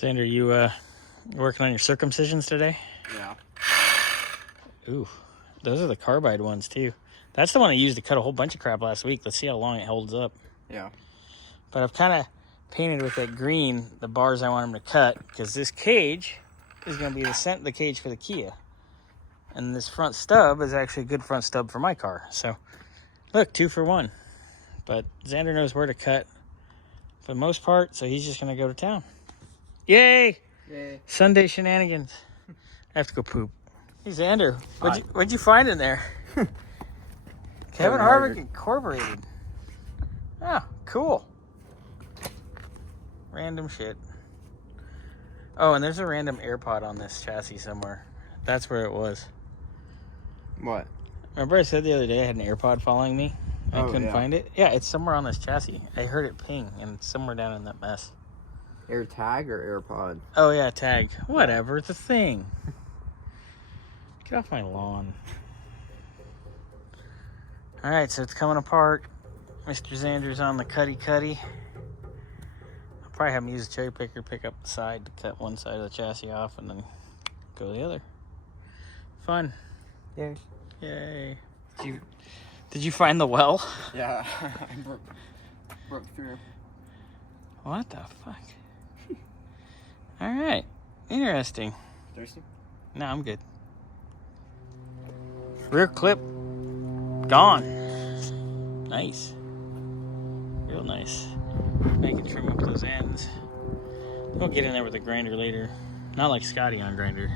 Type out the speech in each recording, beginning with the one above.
Xander, you working on your circumcisions today? Yeah. Ooh, those are the carbide ones too. That's the one I used to cut a whole bunch of crap last week. Let's see how long it holds up. Yeah. But I've kind of painted with that green the bars I want them to cut, because this cage is going to be the cage for the Kia. And this front stub is actually a good front stub for my car. So, look, 2 for 1. But Xander knows where to cut for the most part, so he's just going to go to town. Yay! Yay. Sunday shenanigans. I have to go poop. Hey, Xander, what'd you find in there? Kevin Harvick Incorporated. Oh, cool. Random shit. Oh, and there's a random AirPod on this chassis somewhere. That's where it was. What? Remember I said the other day I had an AirPod following me? I couldn't find it? Yeah, it's somewhere on this chassis. I heard it ping, and it's somewhere down in that mess. Air tag or AirPod? Oh, yeah, tag. Whatever, it's a thing. Get off my lawn. All right, so it's coming apart. Mr. Xander's on the cutty. I'll probably have him use a cherry picker, pick up the side to cut one side of the chassis off, and then go the other. Fun. Yay. Yay. Did you find the well? Yeah, I broke through. What the fuck? All right. Interesting. Thirsty? No, I'm good. Rear clip gone. Nice. Real nice. I can trim up those ends. We'll get in there with a grinder later. Not like Scotty on grinder.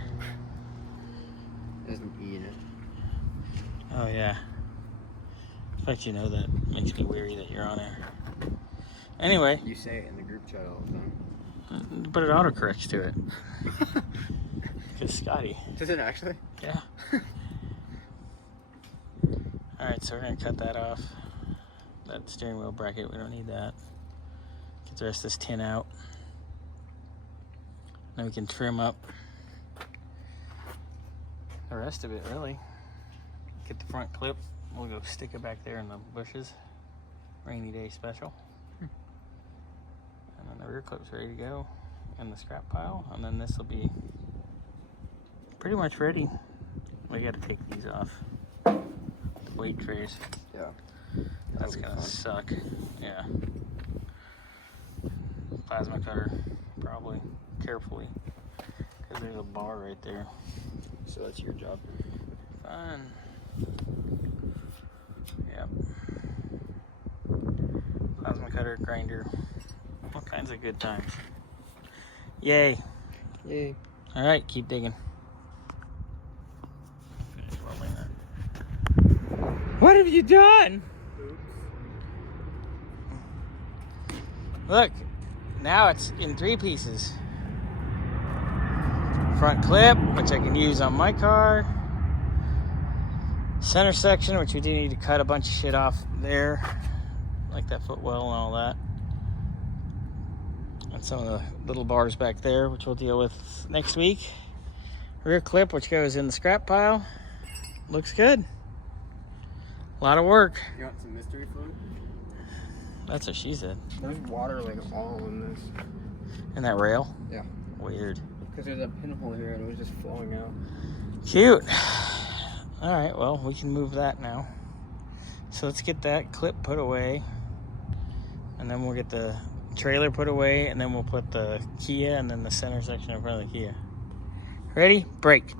Doesn't eat it. Oh, yeah. In fact, you know that makes me weary that you're on there. Anyway. You say it in the group chat all the time. But it autocorrects to it. Because Scotty. Does it actually? Yeah. Alright, so we're going to cut that off. That steering wheel bracket, we don't need that. Get the rest of this tin out. Then we can trim up the rest of it, really. Get the front clip. We'll go stick it back there in the bushes. Rainy day special. And then the rear clip's ready to go in the scrap pile. And then this will be pretty much ready. We got to take these off. The weight trays. Yeah. That's gonna suck. Yeah. Plasma cutter, probably. Carefully. Because there's a bar right there. So that's your job. Fun. Yep. Plasma cutter, grinder. All kinds of good times. Yay. Yay. Alright, keep digging. Finish welding that. What have you done? Oops. Look, now it's in 3 pieces. Front clip, which I can use on my car. Center section, which we do need to cut a bunch of shit off there, like that footwell and all that. And some of the little bars back there, which we'll deal with next week. Rear clip, which goes in the scrap pile. Looks good. A lot of work. You want some mystery food? That's what she said. There's water like all in this. In that rail? Yeah. Weird. Because there's a pinhole here and it was just flowing out. Cute. All right, well, we can move that now. So let's get that clip put away. And then we'll get the trailer put away. And then we'll put the Kia and then the center section in front of the Kia. Ready? Break.